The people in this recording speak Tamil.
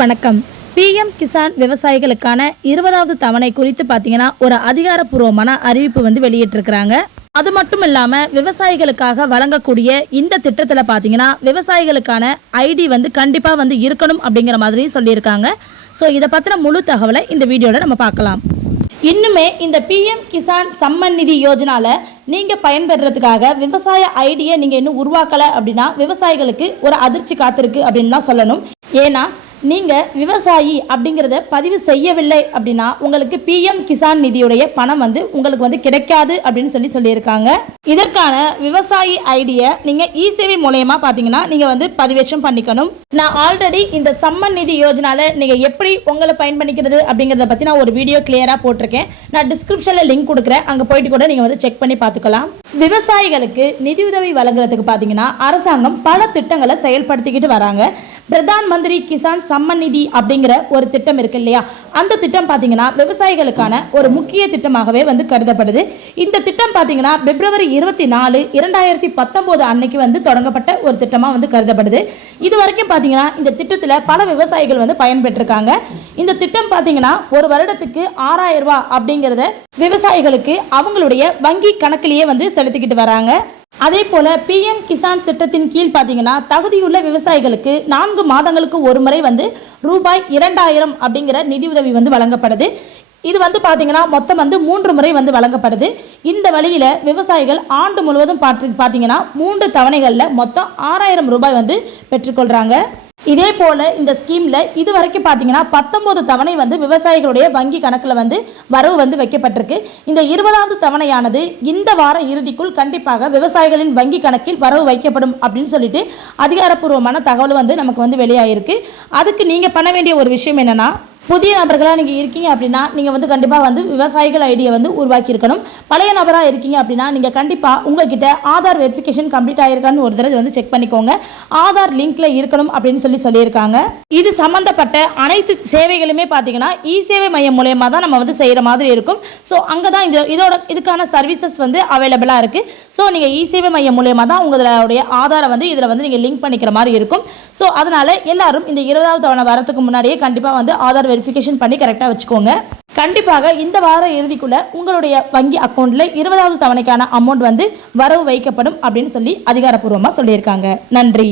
வணக்கம். பிஎம் கிசான் விவசாயிகளுக்கான 20வது தவணை குறித்து பார்த்தீங்கன்னா ஒரு அதிகாரப்பூர்வமான அறிவிப்பு வெளியிட்டிருக்கிறாங்க. அது மட்டும் இல்லாமல் விவசாயிகளுக்காக வழங்கக்கூடிய இந்த திட்டத்தில் பார்த்தீங்கன்னா விவசாயிகளுக்கான ஐடி கண்டிப்பாக இருக்கணும் அப்படிங்கிற மாதிரி சொல்லியிருக்காங்க. ஸோ இதை பற்றின முழு தகவலை இந்த வீடியோவில் நம்ம பார்க்கலாம். இன்னுமே இந்த பிஎம் கிசான் சம்மன் நிதி யோஜனாவில் நீங்கள் பயன்பெறதுக்காக விவசாய ஐடியை நீங்கள் இன்னும் உருவாக்கலை அப்படின்னா விவசாயிகளுக்கு ஒரு அதிர்ச்சி காத்திருக்கு அப்படின்னு தான் சொல்லணும். ஏன்னா நீங்கள் விவசாயி அப்படிங்கிறத பதிவு செய்யவில்லை அப்படின்னா உங்களுக்கு பிஎம் கிசான் நிதியுடைய பணம் உங்களுக்கு கிடைக்காது அப்படின்னு சொல்லியிருக்காங்க. இதற்கான விவசாயி ஐடியை நீங்கள் இ-சேவை மூலயமா பார்த்தீங்கன்னா நீங்கள் பதிவேற்றம் பண்ணிக்கணும். நான் ஆல்ரெடி இந்த சம்மன் நிதி யோஜனாவில் நீங்கள் எப்படி உங்களை பயன்படுத்திக்கிறது அப்படிங்கிறத பற்றி நான் ஒரு வீடியோ கிளியராக போட்டிருக்கேன். நான் டிஸ்கிரிப்ஷனில் லிங்க் கொடுக்குறேன், அங்கே போயிட்டு கூட நீங்கள் செக் பண்ணி பார்த்துக்கலாம். விவசாயிகளுக்கு நிதியுதவி வழங்குறதுக்கு பார்த்தீங்கன்னா அரசாங்கம் பல திட்டங்களை செயல்படுத்திக்கிட்டு வராங்க. பிரதான் மந்திரி கிசான் சம்மன் நிதி அப்படிங்கிற ஒரு திட்டம் இருக்கு இல்லையா, அந்த திட்டம் பார்த்தீங்கன்னா விவசாயிகளுக்கான ஒரு முக்கிய திட்டமாகவே கருதப்படுது. இந்த திட்டம் பார்த்தீங்கன்னா பிப்ரவரி 24, 2019 அன்னைக்கு தொடங்கப்பட்ட ஒரு திட்டமாக கருதப்படுது. இது வரைக்கும் பார்த்தீங்கன்னா இந்த திட்டத்தில் பல விவசாயிகள் பயன்பெற்றிருக்காங்க. இந்த திட்டம் பார்த்தீங்கன்னா ஒரு வருடத்துக்கு 6000 ரூபாய் அப்படிங்கிறத விவசாயிகளுக்கு அவங்களுடைய வங்கி கணக்கிலேயே செலுத்திக்கிட்டு வராங்க. அதே போல பிஎம் கிசான் திட்டத்தின் கீழ் பார்த்தீங்கன்னா தகுதியுள்ள விவசாயிகளுக்கு 4 மாதங்களுக்கு ஒரு முறை ரூபாய் 2000 அப்படிங்கிற நிதியுதவி வழங்கப்படுது. இது பார்த்தீங்கன்னா மொத்தம் 3 முறை வழங்கப்படுது. இந்த வழியில் விவசாயிகள் ஆண்டு முழுவதும் பார்த்தீங்கன்னா 3 தவணைகளில் மொத்தம் 6000 ரூபாய் பெற்றுக்கொள்கிறாங்க. இதே போல இந்த ஸ்கீமில் இது வரைக்கும் பார்த்தீங்கன்னா 19 தவணை விவசாயிகளுடைய வங்கி கணக்கில் வரவு வைக்கப்பட்டிருக்கு. இந்த 20வது தவணையானது இந்த வார இறுதிக்குள் கண்டிப்பாக விவசாயிகளின் வங்கி கணக்கில் வரவு வைக்கப்படும் அப்படின்னு சொல்லிட்டு அதிகாரப்பூர்வமான தகவல் நமக்கு வெளியாகிருக்கு. அதுக்கு நீங்கள் பண்ண வேண்டிய ஒரு விஷயம் என்னன்னா, புதிய நபர்களாக நீங்கள் இருக்கீங்க அப்படின்னா நீங்கள் கண்டிப்பாக விவசாயிகள் ஐடியை உருவாக்கி இருக்கணும். பழைய நபராக இருக்கீங்க அப்படின்னா நீங்கள் கண்டிப்பாக உங்ககிட்ட ஆதார் வெரிஃபிகேஷன் கம்ப்ளீட் ஆகிருக்கான்னு ஒரு தடவை செக் பண்ணிக்கோங்க. ஆதார் லிங்க்ல இருக்கணும் அப்படின்னு சொல்லியிருக்காங்க. இது சம்மந்தப்பட்ட அனைத்து சேவைகளுமே பார்த்தீங்கன்னா இ-சேவை மையம் மூலயமா தான் நம்ம செய்கிற மாதிரி இருக்கும். ஸோ அங்கே தான் இதுக்கான சர்வீசஸ் அவைலபிளாக இருக்குது. ஸோ நீங்கள் இ-சேவை மையம் மூலயமா தான் உங்களுடைய ஆதாரை இதில் நீங்கள் லிங்க் பண்ணிக்கிற மாதிரி இருக்கும். ஸோ அதனால் எல்லாரும் இந்த 20வது தவணை வரத்துக்கு முன்னாடியே கண்டிப்பாக ஆதார் வெரிஃபிகேஷன் பண்ணி கரெக்டாக வச்சுக்கோங்க. கண்டிப்பாக இந்த வார இறுதிக்குள்ள உங்களுடைய வங்கி அக்கௌண்ட்ல 20வது தவணைக்கான அமௌண்ட் வரவு வைக்கப்படும் அப்படின்னு சொல்லி அதிகாரப்பூர்வமாக சொல்லியிருக்காங்க. நன்றி.